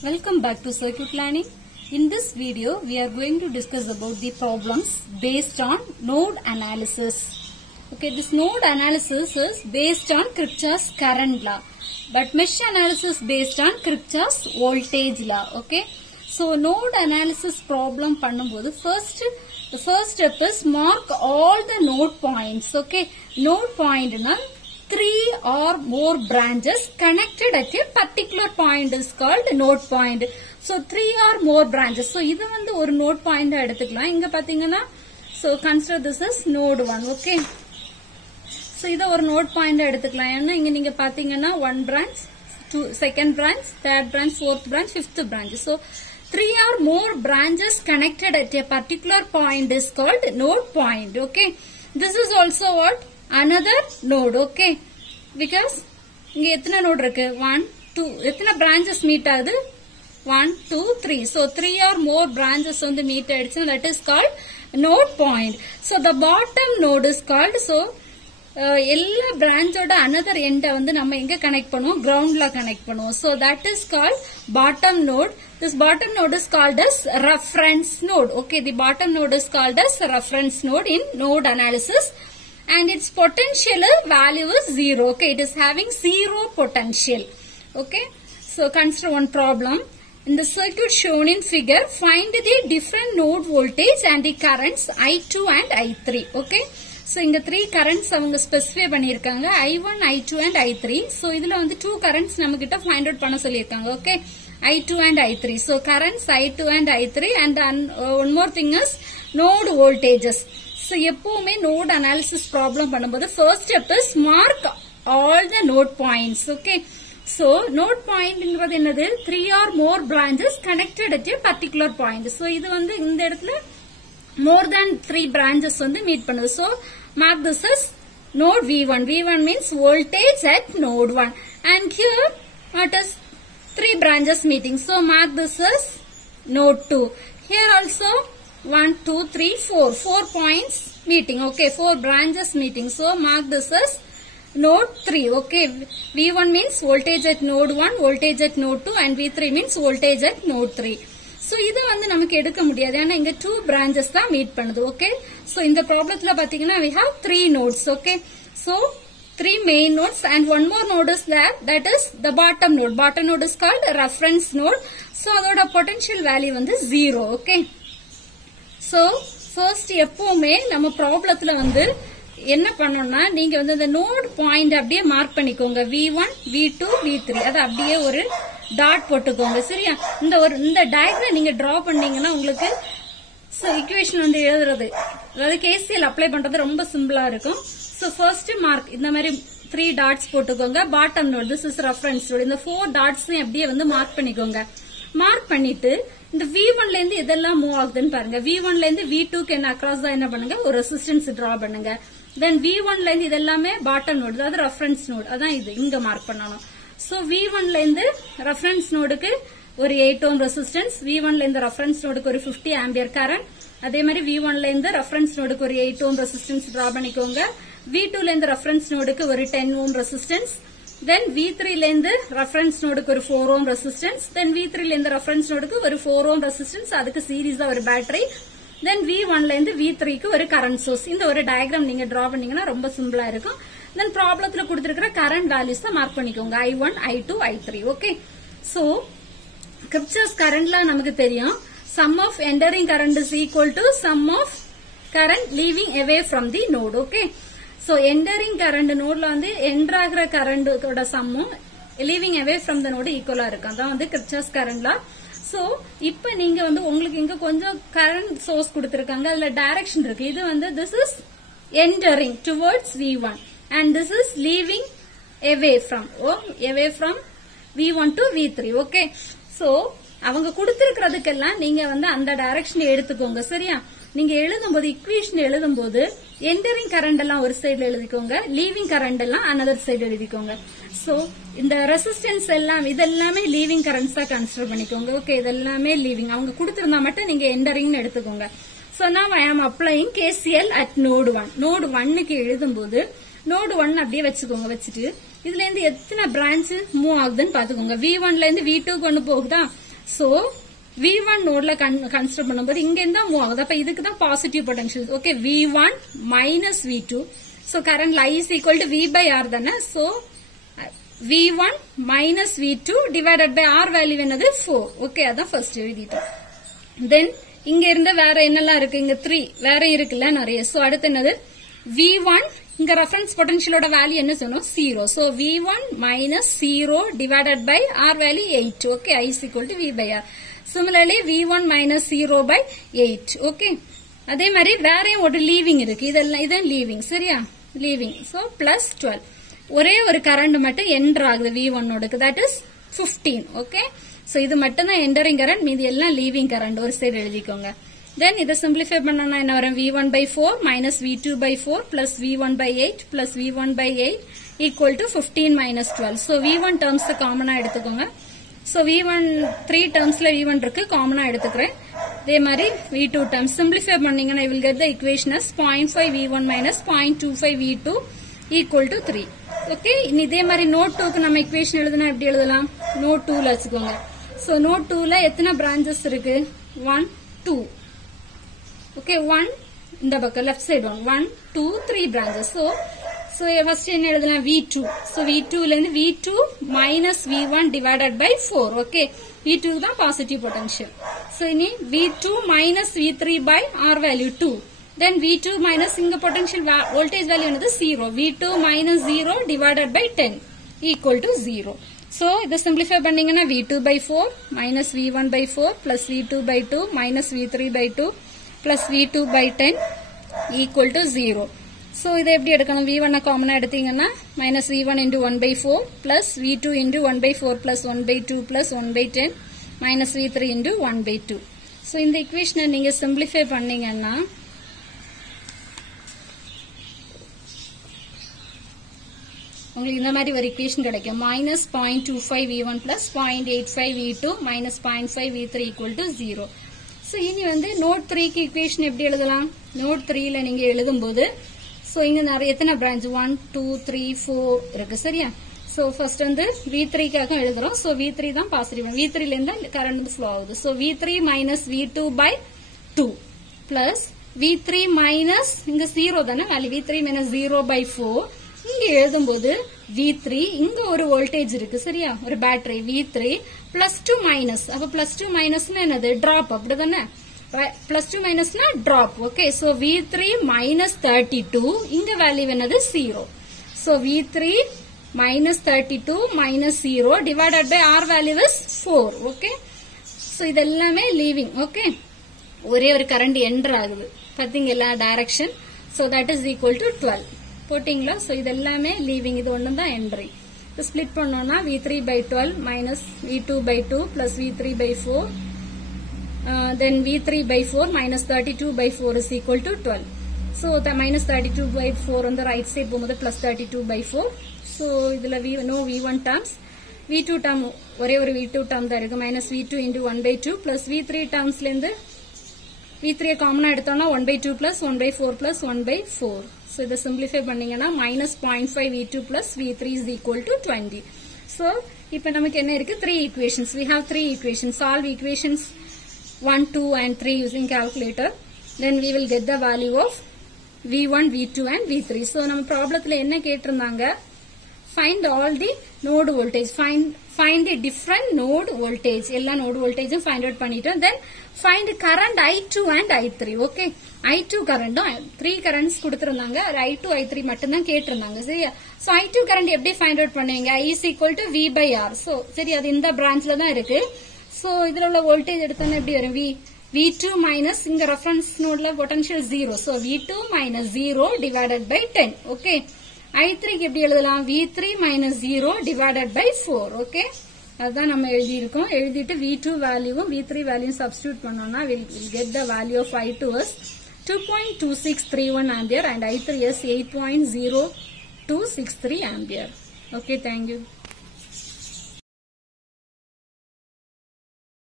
Welcome back to Circuit Learning. In this video, we are going to discuss about the problems based on node analysis. Okay, this node analysis is based on Kirchhoff's current law, but mesh analysis based on Kirchhoff's voltage law. Okay, so node analysis problem பண்ணும்போது the first step is mark all the node points. Okay, node point na 3 or more branches connected at a particular point is called node point. So 3 or more branches. So இது வந்து ஒரு node point எடுத்துக்கலாம். இங்க பாத்தீங்கன்னா so consider this as node 1. Okay. So இத ஒரு node point எடுத்துக்கலாம். ஏன்னா இங்க நீங்க பாத்தீங்கன்னா 1 branch, second branch, third branch, fourth branch, fifth branch. So 3 or more branches connected at a particular point is called node point. Okay. This is also what? Another node. Okay. Because இங்க எத்தனை node இருக்கு? 1, 2. எத்தனை branches meet ஆகுது? 1, 2, 3. So 3 or more branches வந்து meet ஆயிடுச்சு. That is called node point. So the bottom node is called. So எல்லா branchோட another end வந்து நம்ம எங்க connect பண்ணுவோம்? Groundல connect பண்ணுவோம். So that is called bottom node. This bottom node is called as reference node. Okay, the bottom node is called as reference node in node analysis. And its potential value is 0. Okay, it is having 0 potential. Okay, so consider one problem. In the circuit shown in figure, find the different node voltage and the currents I2 and I3. Okay, so in the 3 currents avanga specify பண்ணிருக்காங்க I1, I2 and I3. So இதுல வந்து 2 currents நமக்கிட்ட find out பண்ண சொல்லிருக்காங்க. Okay, I2 and I3. So currents I2 and I3 and one more thing is node voltages. So எப்பவுமே node analysis problem பண்ணும்போது first step is mark all the node points. Okay, so node point ங்கிறது என்னது? 3 or more branches connected at a particular point. So இது வந்து இந்த இடத்துல more than 3 branches வந்து meet பண்ணுது. So mark this as node V1. V1 means voltage at node 1. And here what is 3 branches meeting? So mark this as node 2. Here also 1, 2, 3, 4. 4 points meeting. Okay, 4 branches meeting. So mark this as node 3. Okay, V1 means voltage at node 1, voltage at node 2, and V3 means voltage at node 3. So இது வந்து நமக்கு எடுக்க முடியாது. ஏன்னா இங்க 2 branches தான் meet பண்ணுது. Okay, so இந்த ப்ராப்ளத்துல பாத்தீங்கன்னா we have 3 nodes. Okay, so 3 main nodes and one more node is there, that is the bottom node. Bottom node is called reference node. So அதோட potential value வந்து 0. Okay, so first எப்பவுமே நம்ம ப்ராப்ளத்துல வந்து என்ன பண்ணணும்னா நீங்க வந்து இந்த நோட் பாயிண்ட் அப்படியே மார்க் பண்ணிக்கோங்க. V1, V2, V3 அது அப்படியே ஒரு டாட் போட்டுக்கோங்க. சரியா? இந்த டயக்ராம் நீங்க டிரா பண்ணீங்கன்னா உங்களுக்கு ஈக்குவேஷன் வந்து எழுதுறது, அதாவது KCL அப்ளை பண்றது ரொம்ப சிம்பிளா இருக்கும். சோ ஃபர்ஸ்ட் மார்க் இந்த மாதிரி 3 டாட்ஸ் போட்டுக்கோங்க. Bottom note, this is reference note. இந்த 4 டாட்ஸையும் அப்படியே வந்து மார்க் பண்ணிக்கோங்க. மார்க் பண்ணிட்டு இந்த V1 ல இருந்து எதெல்லாம் மூவ் ஆகுதுன்னு பாருங்க. V1 ல இருந்து V2 க்கு என்ன அக்ராஸ் தான் என்ன பண்ணுங்க? ஒரு ரெசிஸ்டன்ஸ் டிரா பண்ணுங்க. தென் V1 ல இருந்து இதெல்லாமே பாட்டம் நோட், அதாவது ரெஃபரன்ஸ் நோட். அதான் இது இங்க மார்க் பண்ணணும். சோ V1 ல இருந்து ரெஃபரன்ஸ் நோடுக்கு ஒரு 8 ஓம் ரெசிஸ்டன்ஸ், V1 ல இருந்து ரெஃபரன்ஸ் நோடுக்கு ஒரு 50 ஆம்பியர் கரண்ட், அதே மாதிரி V1 ல இருந்து ரெஃபரன்ஸ் நோடுக்கு ஒரு 8 ஓம் ரெசிஸ்டன்ஸ் டிரா பண்ணிக்கோங்க. V2 ல இருந்து ரெஃபரன்ஸ் நோடுக்கு ஒரு 10 ஓம் ரெசிஸ்டன்ஸ், then V3 ல இருந்து ரெஃபரன்ஸ் நோடுக்கு ஒரு 4 ஓம் ரெசிஸ்டன்ஸ், then V3 ல இருந்து ரெஃபரன்ஸ் நோடுக்கு ஒரு 4 ஓம் ரெசிஸ்டன்ஸ், அதுக்கு சீரிஸா ஒரு பேட்டரி, then V1 ல இருந்து V3 க்கு ஒரு கரண்ட் சோர்ஸ். இந்த ஒரு டயக்ராம் நீங்க டிரா பண்ணீங்கன்னா ரொம்ப சிம்பிளா இருக்கும். then ப்ராப்ளத்துல கொடுத்திருக்கிற கரண்ட் வேல்யூஸ் தான் மார்க் பண்ணிக்கோங்க. I1, I2, I3. Okay, so Kirchhoff's current law நமக்கு தெரியும். sum of entering current is equal to sum of current leaving away from the node. Okay, so entering current node ல வந்து enter ஆகிற current ஓட சம்மும் leaving away from the node ஈக்குவலா இருக்கும். அதான் வந்து Kirchhoff's current law. So இப்ப நீங்க வந்து உங்களுக்கு இங்க கொஞ்சம் current source கொடுத்திருக்காங்க, அதுல direction இருக்கு. இது வந்து this is entering towards V1 and this is leaving away from V1 to V3. Okay, so அவங்க கொடுத்திருக்கிறதுக்கெல்லாம் நீங்க வந்து அந்த டைரக்ஷன் எடுத்துக்கோங்க. சரியா? நீங்க எழுதும்போது இக்குவேஷன் எழுதும்போது என்டரிங் கரண்ட் எல்லாம் ஒரு சைடுல எழுதிக்கோங்க, லீவிங் கரண்ட் எல்லாம் அனதர் சைடு எழுதிக்கோங்க. சோ இந்த ரெசிஸ்டன்ஸ் எல்லாம் இதெல்லாமே லீவிங் கரண்ட்ஸ் தான் கன்சிடர் பண்ணிக்கோங்க. ஓகே, இதெல்லாமே லீவிங். அவங்க கொடுத்திருந்தா மட்டும் நீங்க என்டரிங்னு எடுத்துக்கோங்க. So now I am applying KCL at node 1. node 1 க்கு எழுதும்போது node 1 அப்படியே வச்சுக்கோங்க. வச்சுட்டு இதுல இருந்து எத்தனை பிரான்ச் மூவ் ஆகுதுன்னு பாத்துக்கோங்க. V1 ல இருந்து V2 க்கு ஒன்னு போகுதா, So V1 நோட்ல கன்சிடர் பண்ணும்போது இங்க இருந்தா மூவ் ஆகுது. அப்ப இதுக்கு தான் positive potential. Okay, V1 minus V2. So current I is equal to V by R தானே. So V1 minus V2 divided by R value என்னது 4. ஓகே, அதான் ஃபர்ஸ்ட் எழுதிட்டோம். தென் இங்க இருந்த வேற என்னெல்லாம் இருக்கு, இங்க 3 வேற இருக்குல்ல நிறைய. சோ அடுத்து என்னது V1, இங்க ரெஃபரன்ஸ் பொட்டன்ஷியலோட வேல்யூ என்ன சொன்னோம் 0. So V1 minus 0 divided by R value 8. Okay, I is equal to V by R. Similarly V1 minus 0 by 8. Okay, அதே மாதிரி வேறையும் ஒரு லீவிங் இருக்கு. இதெல்லாம் இதான் லீவிங், சரியா, லீவிங். So plus 12. ஒரே ஒரு கரண்ட் மட்டும் என்டர் ஆகுது V1 ஓடுக்கு, தட் இஸ் 15. ஓகே, சோ இது மட்டும் தான் என்டரிங் கரண்ட், மீதி எல்லாம் லீவிங் கரண்ட் ஒரு சைடு எழுதிக்கோங்க. தென் இதை சிம்பிளிஃபை பண்ணனா என்ன வரும், V1 by 4 minus V2 by 4 plus V1 by 8 plus V1 by 8 equal to 15 minus 12. So V1 terms காமனா எடுத்துக்கோங்க. So V1 3 termsல V1 இருக்கு, காமனா எடுத்துக்கிறேன். அதே மாதிரி V2 terms simplify பண்ணீங்கன்னா you will get the equation as 0.5 V1 minus 0.25 V2 equal to 3. Okay, இதே மாதிரி நோட் 2க்கு நம்ம equation எழுதுனா எப்படி எழுதலாம், நோட் 2ல வச்சுக்கோங்க. So நோட் 2ல எத்தனை branches இருக்கு, 1 2. Okay, 1 இந்த பக்கம் left side 1 2 3 branches. So first என்ன எழுதலாம் V2. So V2 ல இருந்து V2 minus V1 divided by 4. Okay, V2 தான் positive potential. So இனி V2 minus V3 by R value 2. Then V2 minus இங்க potential voltage value என்னது 0. V2 minus 0 divided by 10 equal to 0. So இதை simplify பண்ணீங்கன்னா V2 by 4 minus V1 by 4 plus V2 by 2 minus V3 by 2 plus V2 by 10 equal to 0. So இதை எப்படி எடுக்கணும், V1 காமனா எடுத்தீங்கன்னா minus V1 into 1 by 4 plus V2 into 1 by 4 plus 1 by 2 plus 1 by 10 minus V3 into 1 by 2. So இந்த equation நீங்க simplify பண்ணீங்கன்னா உங்களுக்கு இந்த மாதிரி ஒரு equation கிடைக்கும், minus 0.25 V1 plus 0.85 V2 minus 0.5 V3 equal to 0. So இனி வந்து நோட் 3க்கு equation எப்படி எழுதலாம், நோட் 3ல நீங்க எழுதும்போது சோ இங்க நிறைய எத்தனை branch 1 2 3 4 இருக்கு, சரியா. சோ ஃபர்ஸ்ட் வந்து V3க்காக எழுதுறோம். சோ V3 தான் பாசிட்டிவ், V3ல இருந்து கரண்ட் வந்து ஃப்ளோ ஆகுது. So V3 minus V2 by 2 plus V3 minus இங்க 0 தானே வேல்யூ, V3 minus 0 by 4. இங்க எழுதும்போது V3 இங்க ஒரு வோல்டேஜ் இருக்கு, சரியா, ஒரு பேட்டரி V3 plus 2 minus. அப்ப plus 2 minus என்னது டிராப், அப்படிதானே, plus 2 minus drop. Okay, so V3 minus 32 இங்க வேல்யூ என்னது 0. So V3 minus 32 minus 0 divided by R value is 4. Okay, so இதெல்லாமே லீவிங். ஓகே, ஒரே ஒரு கரண்ட் என்டர் ஆகுது, பாத்தீங்களா direction. So that is equal to 12 போட்டிங்களா. சோ இதெல்லாமே லீவிங், இது ஒண்ணு தான் என்ட்ரி. ஸ்பிளிட் பண்ணோம்னா V3 by 12 minus V2 by 2 plus V3 by 4 then V3 by 4 minus 32 by 4 is equal to 12. So the minus 32 by 4 on the right side போகும்போது plus 32 by 4. So இதுல no V1 terms, V2 term ஒரே ஒரு V2 term தான் இருக்கு, minus V2 into 1 by 2 plus V3 termsல இருந்து V3 காமனா எடுத்தோம்னா 1 by 2 plus 1 by 4 plus 1 by 4. So இதை simplify பண்ணீங்கன்னா minus 0.5 V2 plus V3 is equal to 20. So இப்ப நமக்கு என்ன இருக்கு, 3 equations. We have 3 equations. Solve equations 1, 2 and 3 using calculator. Then we will get the value of V1, V2 and V3. So நம்ம ப்ராப்ளத்துல என்ன கேட்டிருந்தாங்க, find all the node voltage, find the different node voltage. எல்லா node voltage find out பண்ணிட்டோம். Then find current I2 and I3. Okay, I2 current 3 currents கொடுத்திருந்தாங்க, I2 I3 மட்டும் தான் கேட்டிருந்தாங்க, சரியா. So I2 current எப்படி find out பண்ணுவீங்க, I is equal to V by R. So சரி, அது இந்த பிரான்ச்ல தான் இருக்கு. So இதுல உள்ள வோல்டேஜ் எடுத்தோம்னா எப்படி வரும், V2 minus இங்க ரெஃபரன்ஸ் நோட்ல potential 0. So V2 minus 0 divided by 10. Okay, I3 எப்படி எழுதலாம், V3 minus 0 divided by 4. Okay, அதான் நம்ம எழுதி இருக்கோம். எழுதிட்டு V2 வேல்யூவும் V3 வேல்யூவும் சப்ஸ்டிட்யூட் பண்ணோம்னா we'll get the value of I2 is 2.2631 ampere and I3 is 8.0263 ampere. Okay, thank you.